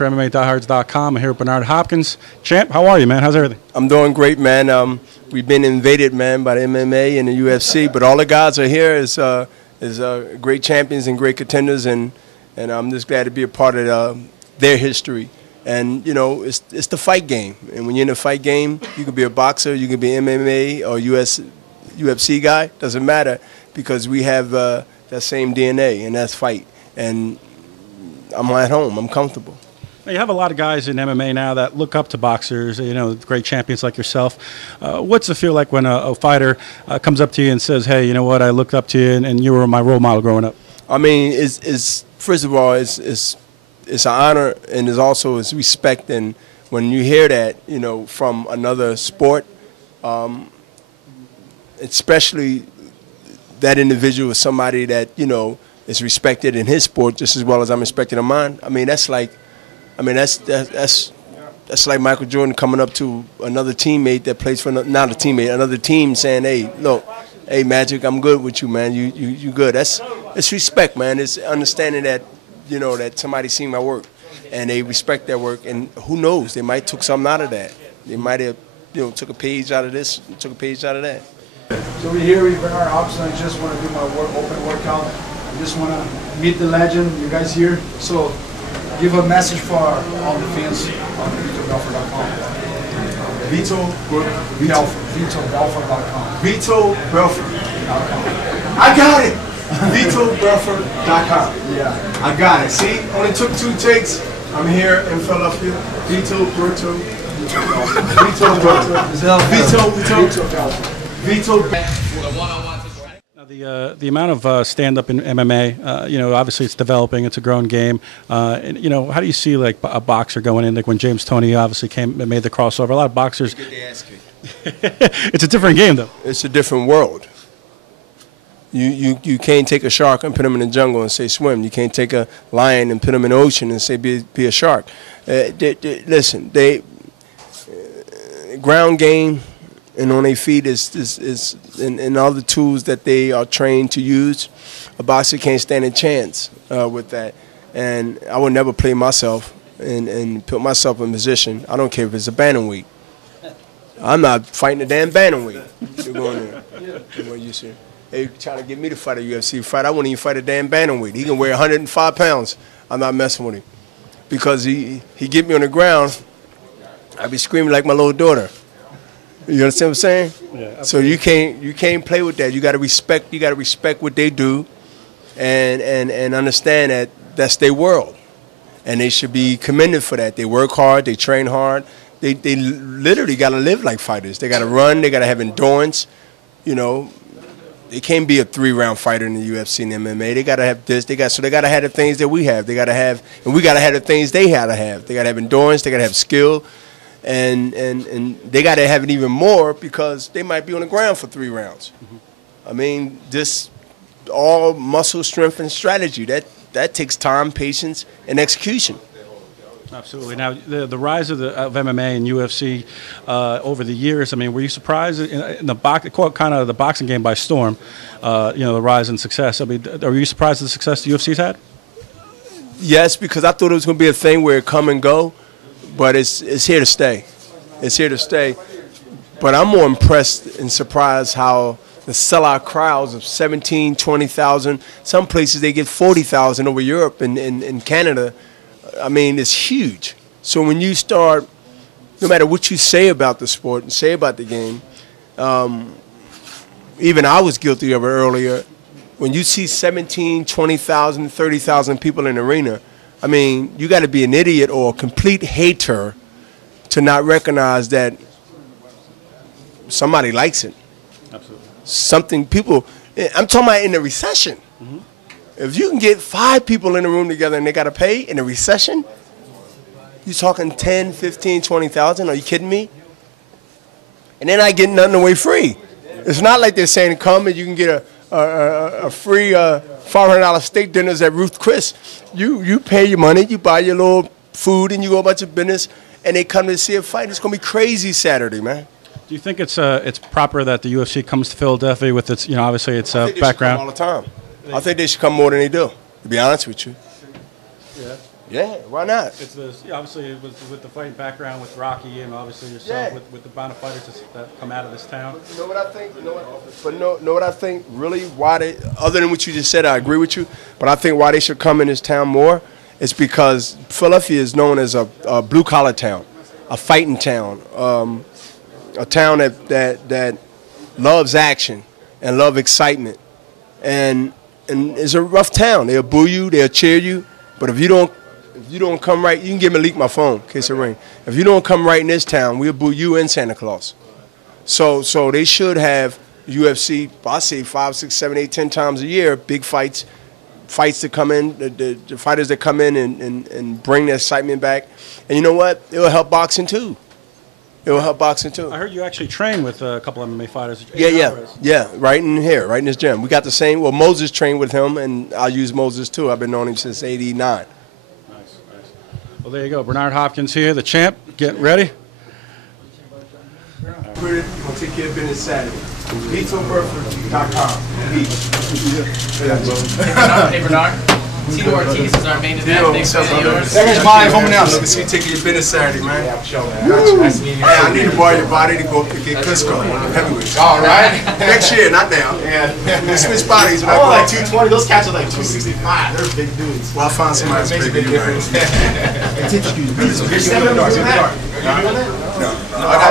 For MMA DieHards.com. I'm here with Bernard Hopkins. Champ, how are you, man? How's everything? I'm doing great, man. We've been invaded, man, by the MMA and the UFC, but all the guys are here is great champions and great contenders, and I'm just glad to be a part of their history. And you know, it's the fight game, and when you're in a fight game, you can be a boxer, you can be MMA or UFC guy. Doesn't matter, because we have that same DNA, and that's fight. And I'm at home. I'm comfortable. You have a lot of guys in MMA now that look up to boxers, you know, great champions like yourself. What's it feel like when a fighter comes up to you and says, hey, you know what, I looked up to you and you were my role model growing up? I mean, it's first of all, it's an honor, and it's also respect. And when you hear that, you know, from another sport, especially that individual is somebody that, you know, is respected in his sport just as well as I'm respected in mine. I mean, that's like Michael Jordan coming up to another teammate that plays for not a teammate, another team, saying, "Hey, look, hey Magic, I'm good with you, man. You good." It's respect, man. It's understanding that, you know, that somebody's seen my work and they respect that work. And who knows, they might took something out of that. They might have, you know, took a page out of this, took a page out of that. So we're here with Bernard Hopkins. I just want to do my open workout. I just want to meet the legend. You guys here, so. Give a message for all the fans on VitoBelfort.com. VitoBelfort.com. VitoBelfort.com. I got it. VitoBelfort.com. Yeah. I got it. See, only took 2 takes. I'm here in Philadelphia. Vito Berto. Vito Berto. Vito. The amount of stand-up in MMA, you know, obviously it's developing. It's a growing game. And, you know, how do you see like a boxer going in? Like when James Toney obviously came and made the crossover. A lot of boxers. It's a different game, though. It's a different world. You can't take a shark and put him in the jungle and say swim. You can't take a lion and put him in the ocean and say be a shark. Listen, ground game and on their feet is and all the tools that they are trained to use. A boxer can't stand a chance with that. And I would never play myself and put myself in position. I don't care if it's a bantamweight. I'm not fighting a damn bantamweight. You're going there. You see. They trying to get me to fight a UFC fight. I wouldn't even fight a damn bantamweight. He can weigh 105 pounds. I'm not messing with him. Because he get me on the ground, I'd be screaming like my little daughter. You understand what I'm saying? Yeah, so you can't play with that. You got to respect what they do, and understand that that's their world, and they should be commended for that. They work hard, they train hard, they literally got to live like fighters. They got to run, they got to have endurance. You know, they can't be a 3-round fighter in the UFC and MMA. They got to have this. They got to have the things that we have. They got to have, and we got to have the things they had to have. They got to have endurance. They got to have skill. And they got to have it even more because they might be on the ground for 3 rounds. I mean, just all muscle strength and strategy. That takes time, patience, and execution. Absolutely. Now, the rise of MMA and UFC over the years. I mean, were you surprised in the caught kind of the boxing game by storm? You know, the rise in success. I mean, are you surprised at the success the UFC's had? Yes, because I thought it was going to be a thing where it come and go. But it's here to stay. It's here to stay. But I'm more impressed and surprised how the sellout crowds of 17, 20,000, some places they get 40,000 over Europe and Canada. I mean, it's huge. So when you start, no matter what you say about the sport and say about the game, even I was guilty of it earlier, when you see 17, 20,000, 30,000 people in the arena, I mean, you got to be an idiot or a complete hater to not recognize that somebody likes it. Absolutely. Something people, I'm talking about in a recession. Mm-hmm. If you can get 5 people in the room together and they got to pay in a recession, you're talking 10, 15, 20,000. Are you kidding me? And they're not getting nothing away free. It's not like they're saying come and you can get a free $500 steak dinners at Ruth Chris. You pay your money, you buy your little food, and you go about your business, and they come to see a fight. It's going to be crazy Saturday, man. Do you think it's proper that the UFC comes to Philadelphia with its, you know, obviously its background? All the time. I think they should come more than they do, to be honest with you. Yeah. Yeah, why not? It's obviously with the fighting background with Rocky and obviously yourself with the amount of fighters that come out of this town. You know what I think? Know what I think? Really, why they? Other than what you just said, I agree with you. But I think why they should come in this town more is because Philadelphia is known as a blue collar town, a fighting town, a town that loves action and love excitement, and it's a rough town. They'll boo you, they'll cheer you, but if you don't come right, you can give Malik my phone in case it rings. If you don't come right in this town, we'll boo you and Santa Claus. So they should have UFC, I say 5, 6, 7, 8, 10 times a year, big fights that come in, the fighters that come in and bring the excitement back. And you know what? It will help boxing too. It will help boxing too. I heard you actually train with a couple of MMA fighters. Yeah, right in here, right in this gym. We got the same. Well, Moses trained with him, and I use Moses too. I've been knowing him since '89. Nice. Well, there you go. Bernard Hopkins here, the champ. Getting ready. We're going to take care of business Saturday. BeatsOnBurford.com. Hey Bernard, Tito Ortiz is our main event. Big fan of yours. That guy's my home now. Look, see you taking your business Saturday, man. Nice to meet you. Hey, I need to borrow your body to go get Cusco heavyweight. All right. Next year, not now. Yeah. We switch bodies. I want like 220. Those cats are like 265. They're big dudes. Well, I found somebody that's bigger than you. You're 7 dollars. Are you doing that? No, I got